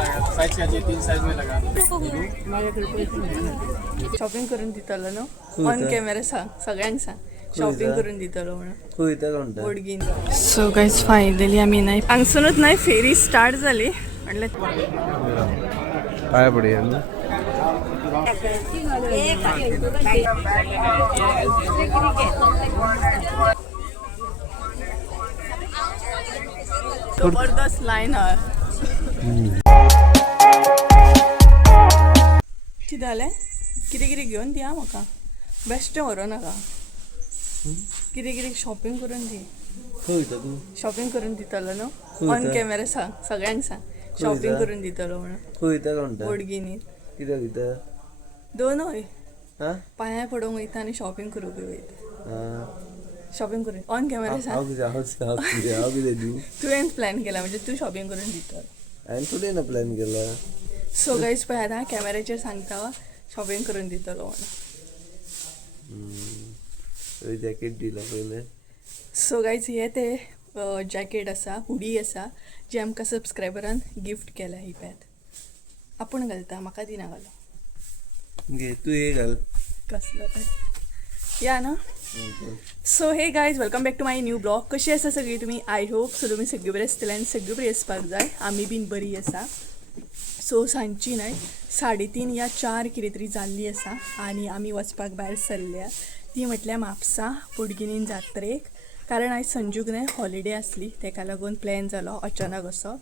Size का जे 3 size में लगा शॉपिंग करून दितलो न्हू ऑन कॅमेरा सांग सगळ्यांक सांग शॉपिंग करून दितलो म्हणून बोडगीन. सो गाईज फायनली आम्ही नाही हांगसूनच नाही फेरी स्टार्ट जाली म्हटलं पाया पडूया ना. जबरदस्त लाईन हा. कितें जालें कितें कितें घेवन दिया म्हाका बेश्टें व्हरो नाका कितें कितें शॉपिंग करून दी. शॉपिंग करून दितलो न्हू ऑन कॅमेरा सांग सगळ्यांक सांग शॉपिंग करून दितलो म्हणून बोडगिनी दोनूय पांयां पडोवंक वयता आनी शॉपिंग करूंक वयता. शॉपिंग करून ऑन कॅमेरा सांग तुवें प्लॅन केला म्हणजे तू शॉपिंग करून दितलो. हांवें थोडी ना प्लॅन केला. सो गाईज पळय आतां कॅमेराचेर सांगता शॉपिंग करून दितलो म्हणून. जॅकेट दिला पयले. सो गाईज हे ते जॅकेट आसा हुडी आसा जी आमकां सबस्क्रायबरान गिफ्ट केल्या ही पॅत. आपूण घालता म्हाका दिना घालो घे तू हे घाल कसलो या ना. So hey guys welcome back to my new blog. कशी आसा सगळी तुमी. आय होप सो तुमी सगळी बरी आसतली आनी सगळी बरी आसपाक जाय. आमी बीन बरी आसा. सो सांजची न्हय 3:30 या 4 कितें तरी जाल्ली आसा आनी आमी वचपाक भायर सरल्या. ती म्हटल्यार म्हापसा बोडगिनीन जात्रेक. कारण आयज संजूक न्हय हॉलिडे आसली तेका लागून प्लॅन जालो अचानक असो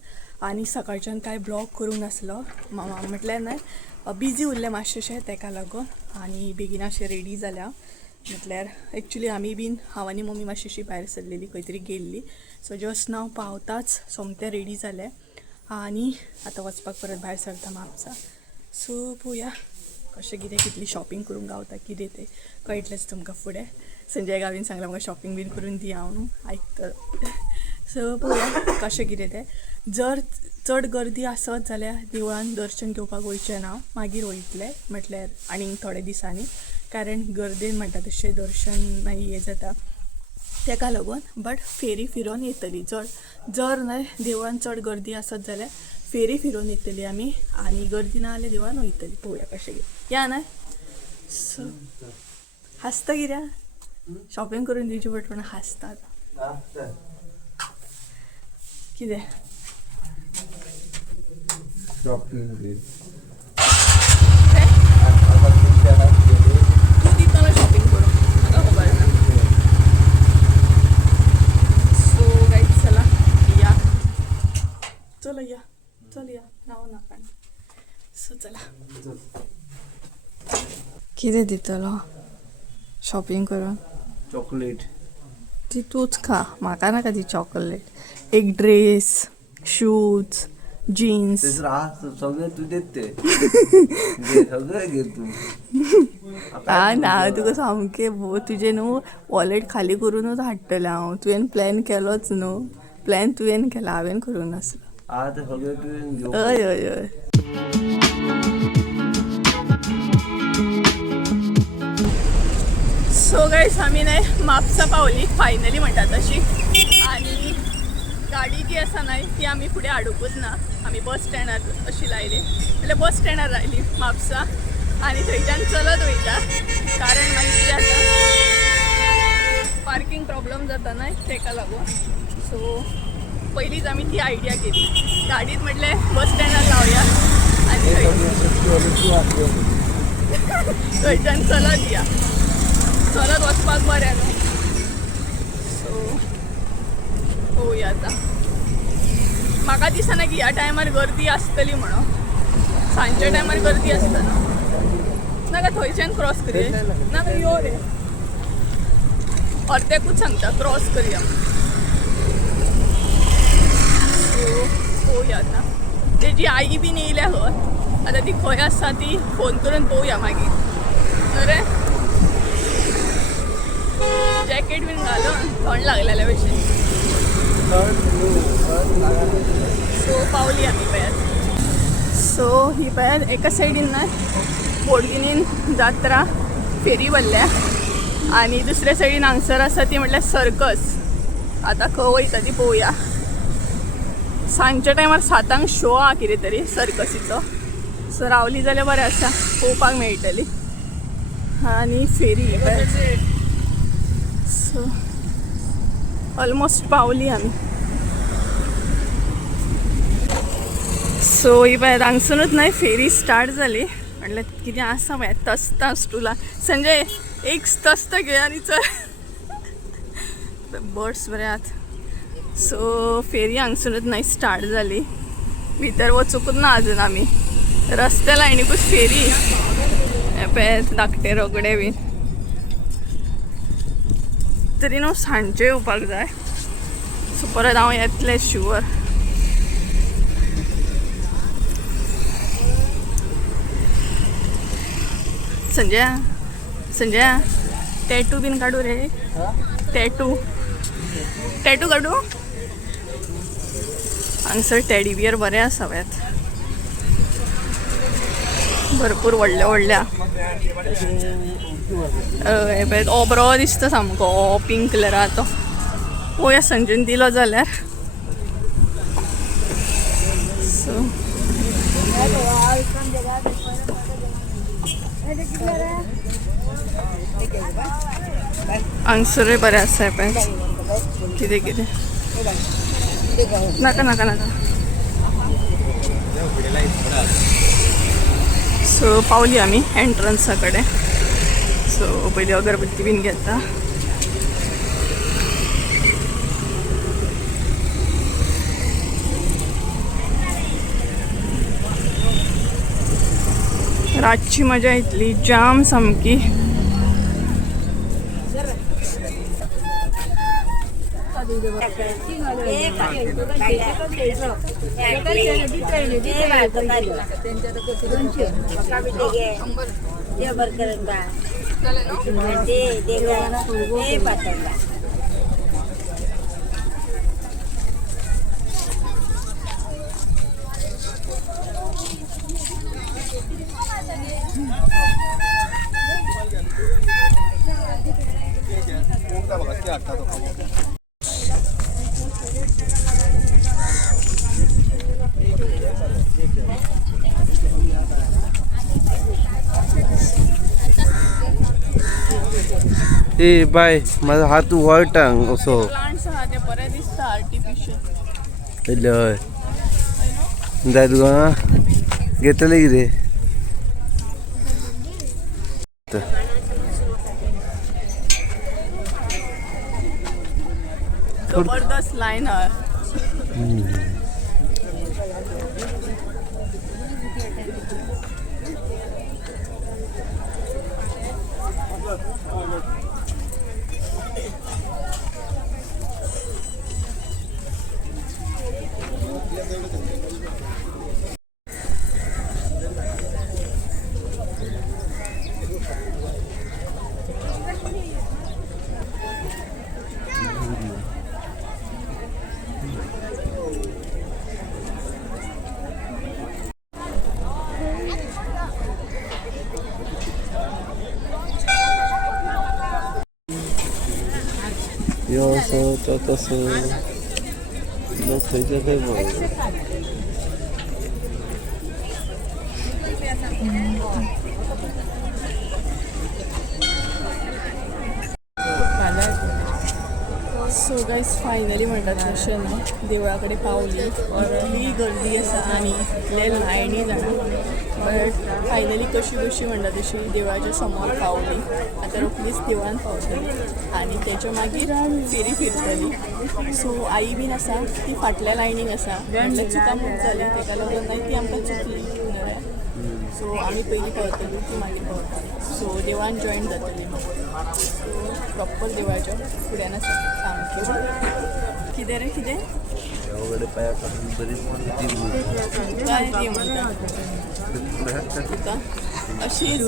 आनी सकाळच्यान कांय ब्लॉग करूंक नासलो. म्हटल्यार न्हय बिजी उरलें मातशेंशें तेका लागून आनी बेगीन अशें रेडी जाल्या. म्हटल्यार एक्चुली आमी बीन हांव आनी मम्मी मातशीशी भायर सरलेली खंय तरी गेल्ली. सो जस्ट नाव पावताच सोमतें रेडी जालें आनी आतां वचपाक परत भायर सरता म्हापसा. सो पळोवया कशें कितें कितली शॉपिंग करूंक गावता कितें तें कळटलेंच तुमकां फुडें. संजय गांवीन सांगलां म्हाका शॉपिंग बीन करून दी हांव न्हू आयकता. सो पळोवया कशें कितें तें. जर चड गर्दी आसत जाल्यार देवळान दर्शन घेवपाक वयचें ना मागीर वयतलें म्हटल्यार आनीक थोड्या दिसांनी. कारण गर्देन म्हणटा तशें दर्शन मागीर हें जाता तेका लागून. बट फेरी फिरोन येतली. जर न्हय देवळान चड गर्दी आसत जाल्यार फेरी फिरोन येतली आमी आनी गर्दी ना जाल्यार देवळान वयतली. पळोवया कशें कितें या न्हय. सो हांसता कित्याक शॉपिंग करून दिवची पडटा म्हणून हांसता कितें शॉपिंग तू दितलो शॉपिंग करून म्हाका खबर ना. सो गाईज चला या चल या चल या नाव नाका. सो चला कितें दितलो शॉपिंग करून. चॉकलेट ती तूच खा म्हाका नाका ती चॉकलेट. एक ड्रेस शूज जीन्स सगळें तुजेच ते सगळें घे तू. ना तुका सामकें तुजें न्हू वॉलेट खाली करूनच हाडटलें हांव. तुवें प्लॅन केलोच न्हू. प्लॅन तुवें केला हांवें करूंक नासलो. आतां सगळें तुवें घेवप. हय हय हय. सो गायज आमी न्हय म्हापसा पावली फायनली म्हणटा तशी. आनी गाडी जी आसा न्हय ती आमी फुडें हाडूंकूच ना. आमी बस स्टँडार अशी लायली म्हटल्यार बस स्टँडार रावली म्हापसा आनी थंयच्यान चलत वयता. कारण मागीर कितें जाता पार्किंग प्रॉब्लम जाता न्हय तेका लागून. सो पयलींच आमी ती आयडिया केली गाडीत म्हटलें बस स्टँडार लावया आनी थंयच्यान चलत या. चलत वचपाक बरें न्हू. सो पळोवया आतां. म्हाका दिसना की ह्या टायमार गर्दी आसतली म्हणून. सांजच्या टायमार गर्दी आसता नाका थंयच्यान क्रॉस करया नाका यो रे अर्द्याकूच सांगता क्रॉस करया. सो पळोवया आतां. तेजी आई बीन येयल्या खंय आतां ती खंय आसा ती फोन करून पळोवया मागीर. अरे जॅकेट बीन घालून थंड लागलेल्या भशेन. सो पावली आमी पळयात. सो ही पळयात एका सायडीन ना बोडगिनीन जात्रा फेरी भरल्या आनी दुसऱ्या सायडीन हांगसर आसा ती म्हटल्यार सर्कस. आतां खंय वयता ती पळोवया. सांजच्या टायमार 7 शो हा कितें तरी सर्कसीचो. सो रावली जाल्यार बरें आसा, पळोवपाक मेळटली. आनी फेरी सो ऑलमोस्ट पावली आमी. सो ही पळय हांगसूनच न्हय फेरी स्टार्ट जाली. म्हटल्यार कितें आसा पळय तस्तां स्टुलां. संजय एक तस्त घे आनी चल. बर्ड्स बरे आहात. सो फेरी हांगसूनच न्हय स्टार्ट जाली. भितर वचूंकूच ना आजून आमी. रस्त्या लायणीकूच फेरी. हे पळय धाकटे रोगडे बीन. तरी न्हू सांजचे येवपाक जाय. सो परत हांव येतलें शुअर. संजय संजय टॅटू बीन काढू रे. टॅटू काढू. हांगसर टॅडी बियर बरें आसा वेत. भरपूर व्हडल्या हे पळय हो बरो दिसता सामको. हो पिंक कलरा तो पळोवया संजयन दिलो जाल्यार. सो हांगसरूय बरें आसा हे पळय. कितें नाका नाका नाका. सो पावली आमी एंट्रन्सा कडेन. सो पयली अगरबत्ती बीन घेता. रातची मजा येतली जाम सामकी. ए बाय माझा हात वळटांग असो. प्लांट्स आहा ते बरें दिसता आर्टिफिशियल. हय जाय तुका घेतले कितें. जबरदस्त लायन आहा. यो असो तो तसो लोक खंयच्या खंय पळय. सो गायज फायनली म्हणटात तशें न्हू देवळा कडेन पावली. व्हडली गर्दी आसा आनी इतले लायनी जाणां. बट फायनली कशी म्हणटा तशी देवळाच्या समोर पावली. आतां रोखडीच देवळान पावतली आनी तेच्या मागीर फेरी फिरतली. सो आई बीन आसा ती फाटल्या लायनीक आसा. म्हटल्यार चुकामूक जाली तेका लागून मागीर ती आमकां चुकली. सो आमी पयलीं पावतली ती मागीर पावतली. सो देवळान जॉयन जातली. सो प्रॉपर देवळाच्या फुड्यान आसा सामकी. कितें रे कितें पांया पासून बरी काय ती म्हणटा तुका अशीच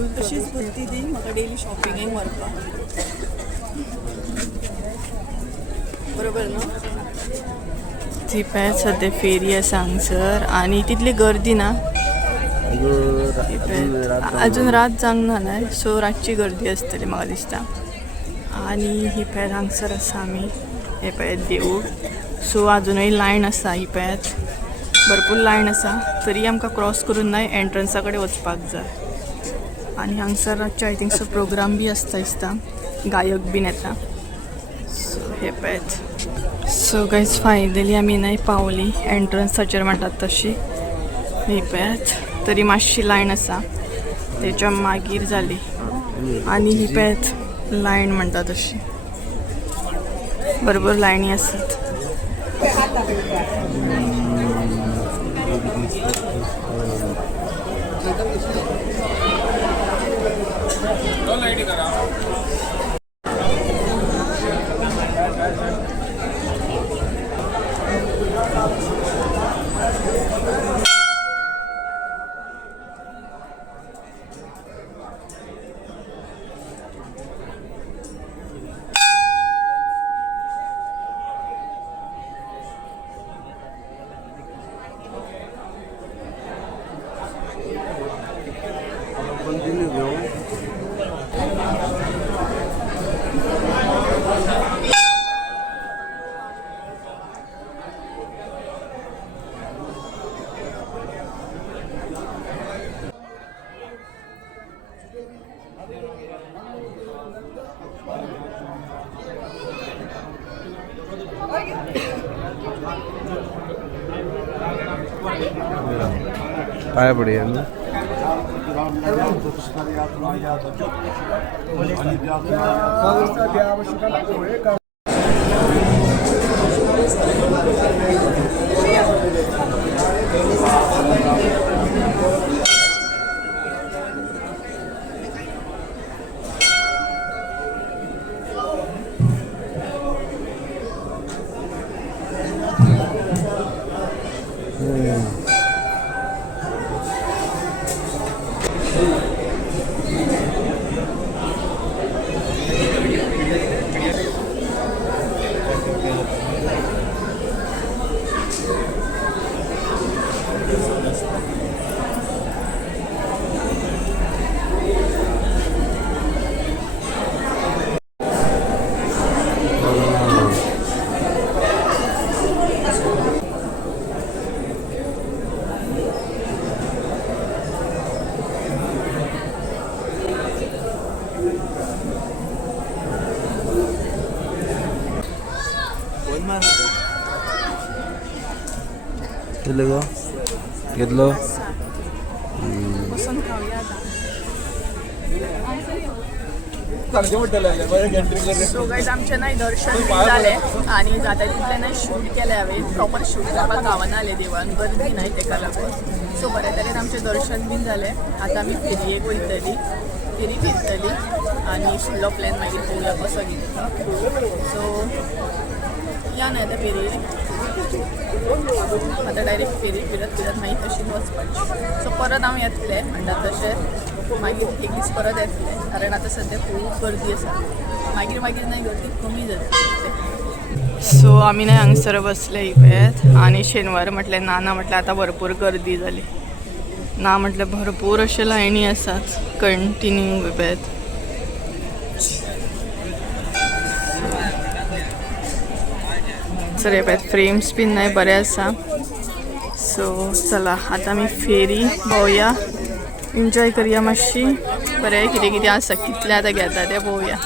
बुद्धी दी म्हाका डेली शॉपिंगेक व्हरपाक. बरोबर न्हू. ती पळय सद्या फेरी आसा हांगसर आनी तितली गर्दी ना. अजून रात जावंक ना न्हय. सो रातची गर्दी आसतली म्हाका दिसता. आनी ही पळय हांगसर आसा आमी. हे पळय देवूळ. सो अजुनूय लायन आसा. ही पळयात भरपूर लायन आसा तरी आमकां क्रॉस करून नाही एंट्रन्सा कडेन वचपाक जाय. आणि हांगसर रातचे आय थिंक सो प्रोग्राम बी आसता दिसता, गायक बीन येता. सो हे पळयत. सो गायज फायनली आमी नाही पावली एंट्रन्साचेर म्हणटात तशी. हे पळयत तरी मातशी लायन आसा, तेच्या मागीर जाली. आणि ही पळयत लायन म्हणटा तशी बरोबर लायनी आसात. पाया पडूया ना. घेतलो बसून खाऊया. सो गाईज आमचे नाही दर्शन बी झाले आणि जाता तितले नाही शूट केले हांवें. प्रॉपर शूट करपाक गावना आले देवळान, गर्दी नाही तेका लागून. सो बरे तरेन आमचे दर्शन बीन झाले. आता आमी फेरयेक वयतली, फेरी फिरतली आणि फुडलो प्लॅन मागीर पळोवया कसो घेतलो. सो या नाही आता फेरयेक. आता डायरेक्ट फेरी फिरत फिरत मागीर तशी वचपाची. सो परत हांव येतलें म्हणटात तशें मागीर एक दीस परत येतलें, कारण आतां सद्या खूब गर्दी आसा. मागीर मागीर नाही गर्दी कमी जातली. सो आमी नाही हांगसर बसले इपयात. आणि शेनवार म्हटलें ना म्हटलें आतां भरपूर गर्दी जाली. ना म्हटलें भरपूर अशे लायनी आसात कंटिन्यू इपयात. सर हे फ्रेम्स बीन नाही बरे आसा. सो चला आता आमी फेरी भोंवया, एन्जॉय करया मातशी. बरें कितें कितें आसा, कितले आतां घेता तें पळोवया.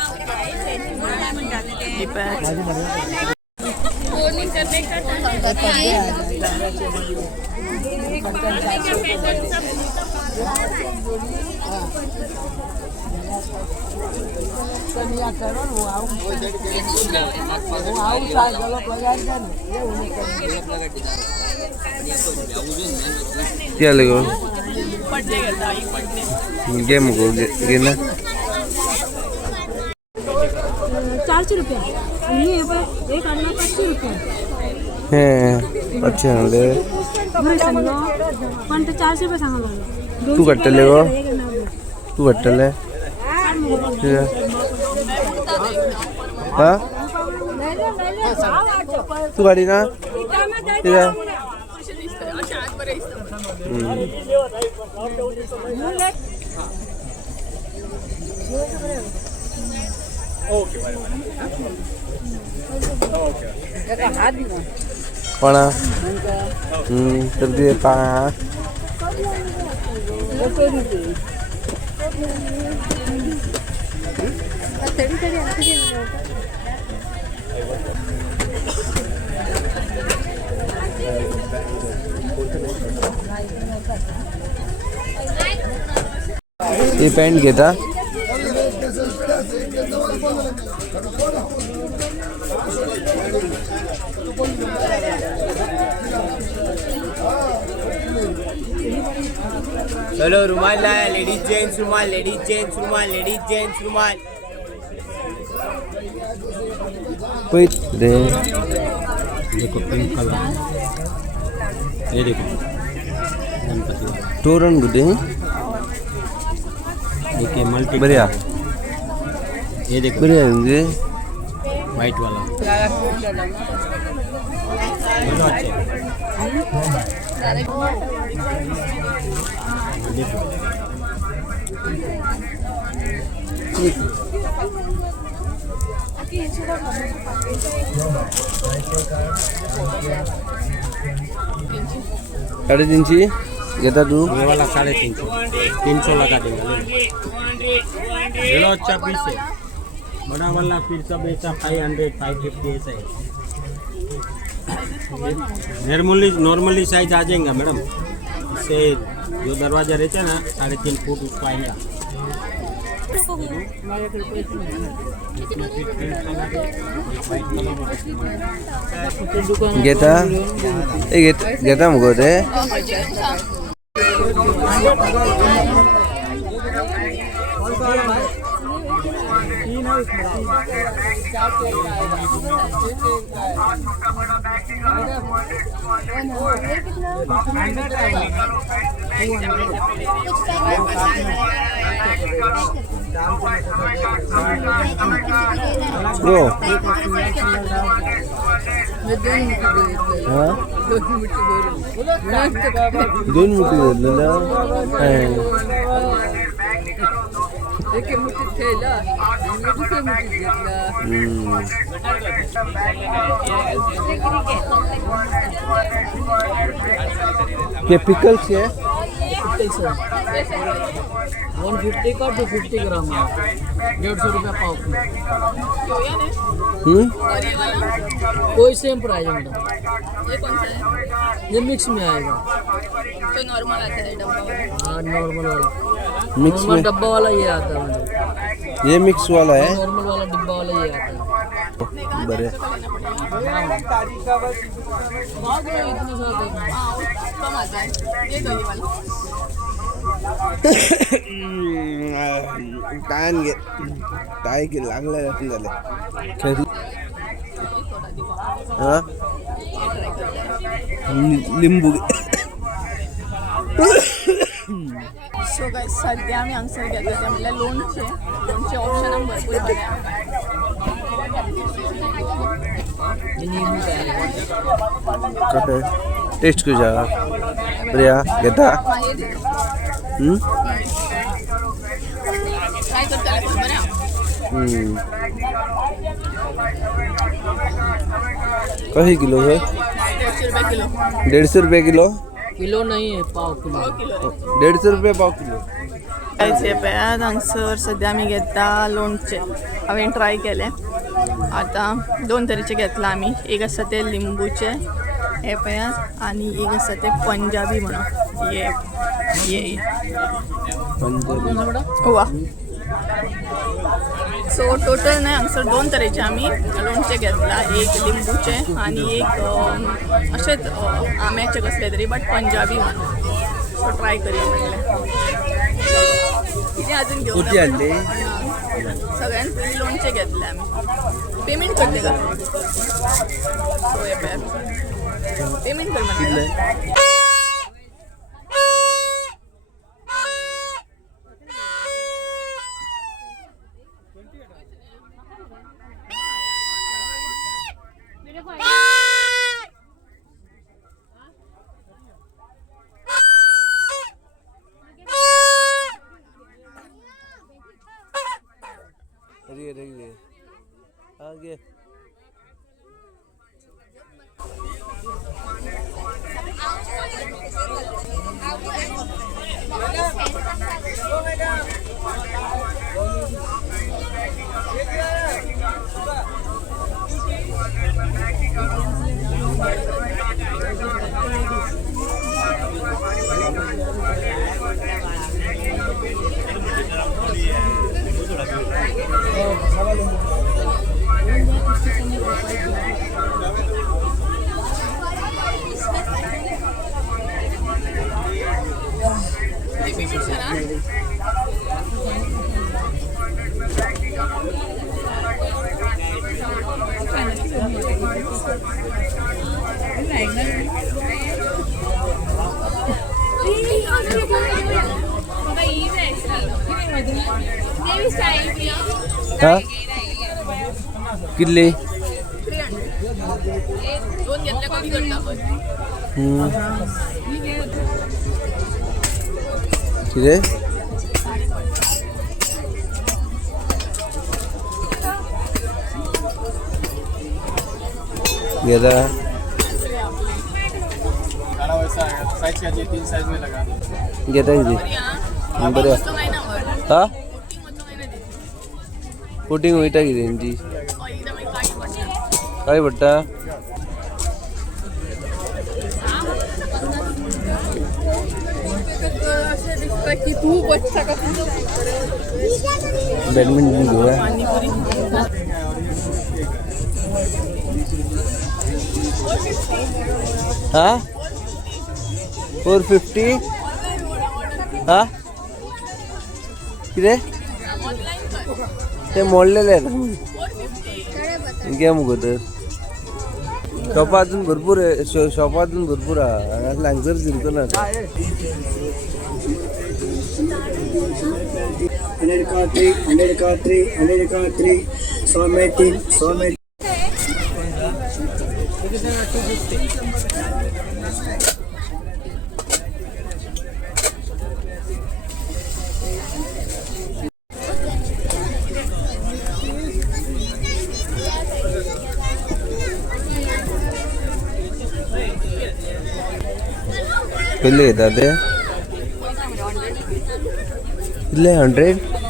क्या लगो पडले घेता ही पडले गेम गो गेना 400 रुपये आणि हे बघ एक आणला 500 रुपये हे अच्छे आले बरं सांगा पण ते 400 रुपये सांगा. तू कट्टले गो तू कट्टले हा तू गाडी ना पणा तर ते पा हे पॅन्ट घेता चलो रुमाल लाया, लेडीज जेंट्स रुमाल, लेडीज जेंट्स रुमाल, लेडीज जेंट्स रुमाल. पैत रे देखो पिंक कलर, ये देखो गणपति वाला. तोरण गुडे देखिए मल्टी बरिया ये देखो बरिया म्हणजे वाइट वाला दोनों अच्छे हैं. देखो साडेतीनशे घेता तू ये वाला 350, 300 लगा देगा. ले लो अच्छा पीस है. बड़ा वाला फिर सब ऐसा 500, 550 ऐसा है. नॉर्मली साइज आ जाएगा मैडम. इससे जो दरवाजा रहता है ना 3.5 फुट उसको आएगा. घेता हे घेता मगो ते हो दोन मुठी घेतलेल्या ये पिकल्स है 150 का 250 ग्राम है, 150 रुपया पाव किलो. कोई सेम प्राइस है मैडम. ये कौन सा है? ये मिक्स में आएगा. तो नॉर्मल आता है डब्बा वाला. हाँ नॉर्मल वाला, मिक्स नॉर्मल में डब्बा वाला ये आता है मैडम. ये मिक्स वाला है नॉर्मल वाला डिब्बा वाला ये आता है. बरे इतना सारा कम आता है ये दो ये वाला. काय की लागलं झाले खरी हा लिंबू सो गाइस सध्या आम्ही हांगसर घेतला ते म्हणल्यार लोणचे ऑप्शनाक भरपूर बऱ्या. कटे टेस्ट कशा बऱ्या घेता ट्राय करता बऱ्या. कशी किलो है 150 रुपये किलो. 150 रुपये किलो किलो नहीं है, पाव किलो. 150 रुपये पाव किलो खायचे पळयात हांगसर सध्या आमी घेता लोणचे. हांवें ट्राय केले आता 2 तरेचे घेतला आमी. एक आसा ते लिंबूचे हे पळयात आणि एक आसा ते पंजाबी म्हणून ये वा. सो टोटल नाही हांगसर 2 तरेचे आमी लोणचे घेतला. एक लिंबूचे आणि एक असेच आंब्याचे कसले तरी बट पंजाबी म्हणून. सो ट्राय करूया म्हटलं. किती अजून घेऊन किती आणले सगळ्यांनी पयलीं लोणचे घेतले आमी. पेमेंट करते का सो हे पळय पेमेंट कर म्हटलं. आगे हा किल्ले किती घेता घेता किती बरं हा कोटिंग वयता किती तेंची काय पडटा बॅडमिंटन घेऊया हा 450 हा किती ते मोडलेले आहेत घ्या मग तर शॉपा अजून भरपूर आहे शॉपा अजून भरपूर आहे लांगजर जिंकतो ना 100 में 3 100 में किल्ले येतात ते किल्ले 100